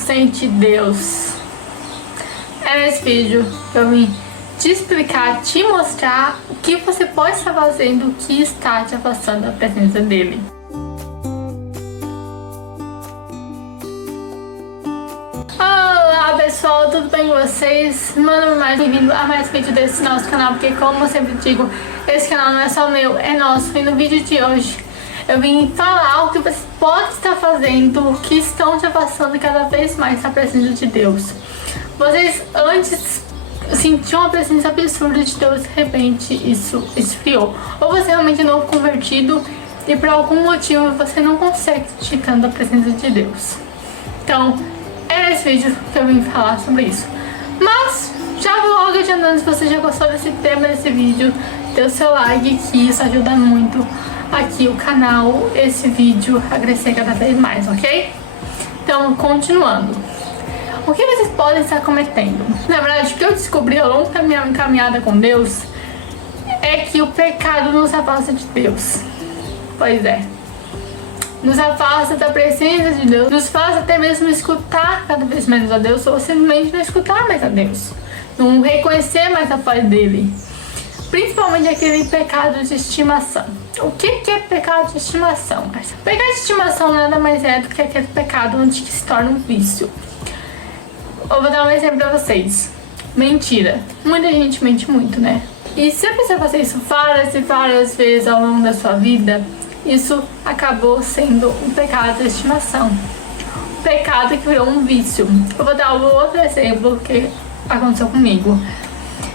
sente Deus? É nesse vídeo que eu vim te explicar, te mostrar o que você pode estar fazendo que está te afastando da presença dele. Olá pessoal, tudo bem com vocês? Meu nome é mais bem-vindo a mais um vídeo desse nosso canal, porque como eu sempre digo, esse canal não é só meu, é nosso. E no vídeo de hoje eu vim falar o que você pode estar fazendo que estão te afastando cada vez mais da presença de Deus. Vocês antes sentiam uma presença absurda de Deus, de repente isso esfriou. Ou você é realmente novo convertido e por algum motivo você não consegue sentir tanto a presença de Deus. Então, é nesse vídeo que eu vim falar sobre isso. Mas, já vou logo adiantando, se você já gostou desse tema, desse vídeo, dê o seu like, que isso ajuda muito aqui o canal, esse vídeo a crescer cada vez mais, ok? Então, continuando. O que vocês podem estar cometendo? Na verdade, o que eu descobri ao longo da minha caminhada com Deus é que o pecado nos afasta de Deus. Pois é. Nos afasta da presença de Deus, nos faz até mesmo escutar cada vez menos a Deus, ou simplesmente não escutar mais a Deus, não reconhecer mais a voz dele. Principalmente aquele pecado de estimação. O que é pecado de estimação? Pecado de estimação nada mais é do que aquele pecado onde que se torna um vício. Eu vou dar um exemplo pra vocês. Mentira. Muita gente mente muito, né? E se você fazer isso várias e várias vezes ao longo da sua vida, isso acabou sendo um pecado de estimação. Um pecado que virou um vício. Eu vou dar outro exemplo que aconteceu comigo.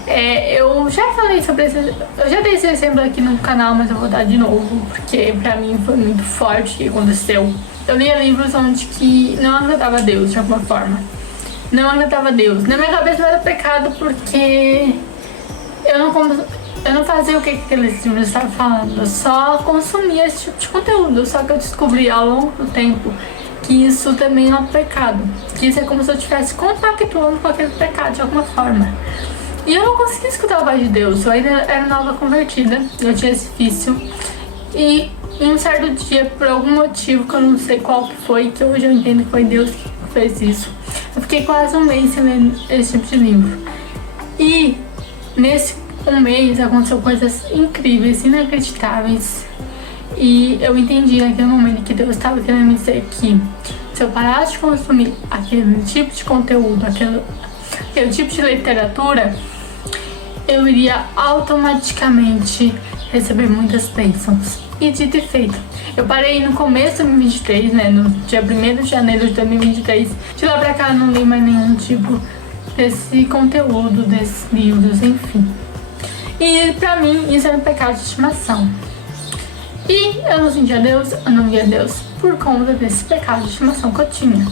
Eu já falei sobre esse... Eu já dei esse exemplo aqui no canal, mas eu vou dar de novo, porque pra mim foi muito forte o que aconteceu. Eu lia livros onde que não agradava a Deus de alguma forma. Não agradava a Deus. Na minha cabeça não era pecado porque eu não fazia o que aqueles livros estavam falando. Eu só consumia esse tipo de conteúdo. Só que eu descobri ao longo do tempo que isso também é um pecado. Que isso é como se eu estivesse compactuando com aquele pecado de alguma forma. E eu não conseguia escutar a voz de Deus. Eu ainda era nova convertida. Eu tinha esse vício. E em um certo dia, por algum motivo que eu não sei qual que foi, que hoje eu entendo que foi Deus que fez isso, eu fiquei quase um mês sem ler esse tipo de livro. E nesse um mês aconteceu coisas incríveis, inacreditáveis. E eu entendi naquele momento que Deus estava querendo me dizer que se eu parasse de consumir aquele tipo de conteúdo, aquele tipo de literatura, eu iria automaticamente receber muitas bênçãos. E dito e feito. Eu parei no começo de 2023, né, no dia 1º de janeiro de 2023. De lá pra cá eu não li mais nenhum tipo desse conteúdo, desses livros, enfim. E pra mim isso era um pecado de estimação. E eu não sentia Deus, eu não via Deus por conta desse pecado de estimação que eu tinha.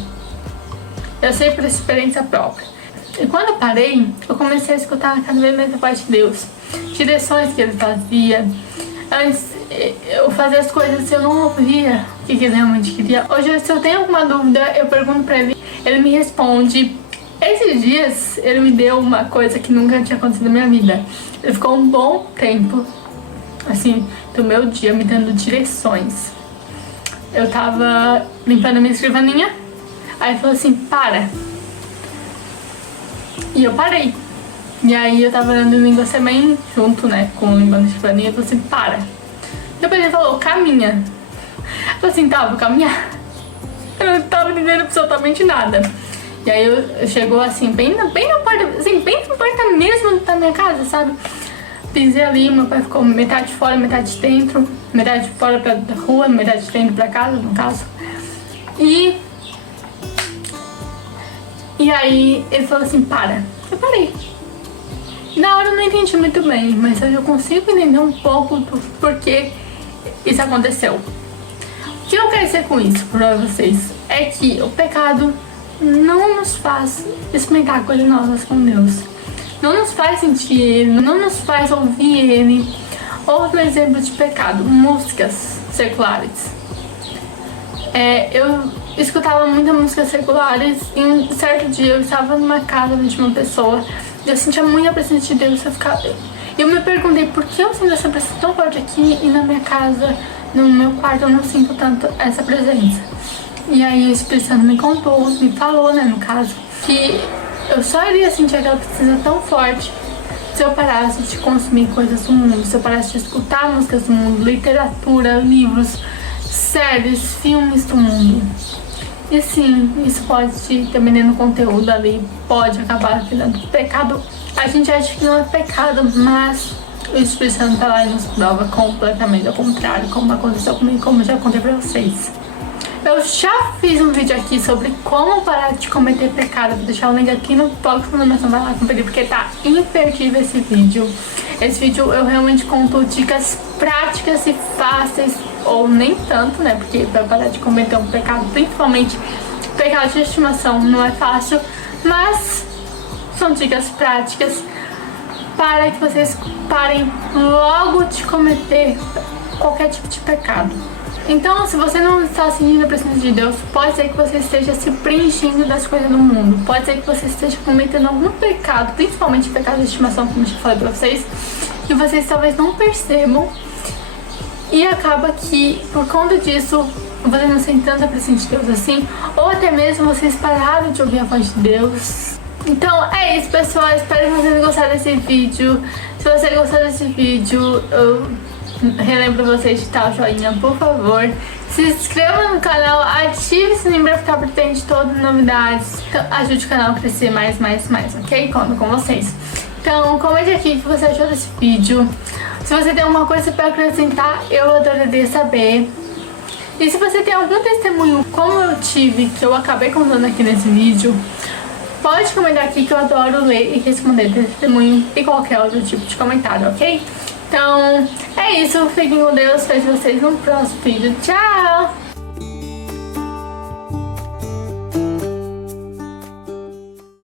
Eu sei por experiência própria. E quando eu parei, eu comecei a escutar cada vez mais a voz de Deus. Direções que ele fazia. Antes eu fazia as coisas e eu não ouvia o que ele realmente queria. Hoje, se eu tenho alguma dúvida, eu pergunto pra ele, ele me responde. Esses dias, ele me deu uma coisa que nunca tinha acontecido na minha vida. Ele ficou um bom tempo, assim, do meu dia, me dando direções. Eu tava limpando a minha escrivaninha, aí ele falou assim, para. E eu parei. E aí eu tava lendo Língua Semente junto, né, com limpando a escrivaninha, ele falou assim, para. Depois ele falou, caminha. Eu falei assim, tá, vou caminhar. Eu não tava entendendo absolutamente nada. E aí eu chegou assim, bem na porta, assim, bem na porta mesmo da minha casa, sabe? Pisei ali, meu pai ficou metade fora, metade dentro. Metade fora pra rua, metade dentro pra casa, no caso. E aí ele falou assim, para. Eu parei. Na hora eu não entendi muito bem, mas hoje eu consigo entender um pouco do porquê isso aconteceu. O que eu quero dizer com isso para vocês é que o pecado não nos faz experimentar coisas novas com Deus. Não nos faz sentir Ele, não nos faz ouvir Ele. Outro exemplo de pecado, músicas seculares. Eu escutava muitas músicas seculares e um certo dia eu estava numa casa de uma pessoa. Eu sentia muita presença de Deus. Eu me perguntei por que eu sinto essa presença tão forte aqui e na minha casa, no meu quarto, eu não sinto tanto essa presença. E aí o Espírito Santo me contou, me falou, né, no caso, que eu só iria sentir aquela tristeza tão forte se eu parasse de consumir coisas do mundo, se eu parasse de escutar músicas do mundo, literatura, livros, séries, filmes do mundo. E sim, isso pode, dependendo do conteúdo ali, pode acabar virando pecado. A gente acha que não é pecado, mas o Espírito Santo tá lá e nos prova completamente ao contrário, como aconteceu comigo, como eu já contei pra vocês. Eu já fiz um vídeo aqui sobre como parar de cometer pecado. Vou deixar o link aqui no box de informação, vai lá conferir, porque tá imperdível esse vídeo. Esse vídeo eu realmente conto dicas práticas e fáceis, ou nem tanto, né? Porque pra parar de cometer um pecado, principalmente pecado de estimação, não é fácil. Mas são dicas práticas para que vocês parem logo de cometer qualquer tipo de pecado. Então, se você não está sentindo a presença de Deus, pode ser que você esteja se preenchendo das coisas do mundo. Pode ser que você esteja cometendo algum pecado, principalmente pecado de estimação, como eu já falei pra vocês, que vocês talvez não percebam. E acaba que, por conta disso, vocês não sentem tanta presença de Deus assim, ou até mesmo vocês pararam de ouvir a voz de Deus. Então é isso, pessoal, espero que vocês tenham gostado desse vídeo. Se você gostou desse vídeo, eu relembro vocês de dar o joinha, por favor. Se inscreva no canal, ative o sininho pra ficar por dentro de todas as novidades. Então, ajude o canal a crescer mais, ok? Conto com vocês. Então, comente aqui o que você achou desse vídeo. Se você tem alguma coisa para acrescentar, eu adoraria saber. E se você tem algum testemunho como eu tive, que eu acabei contando aqui nesse vídeo, pode comentar aqui que eu adoro ler e responder testemunho e qualquer outro tipo de comentário, ok? Então, é isso. Fiquem com Deus. Vejo vocês no próximo vídeo. Tchau!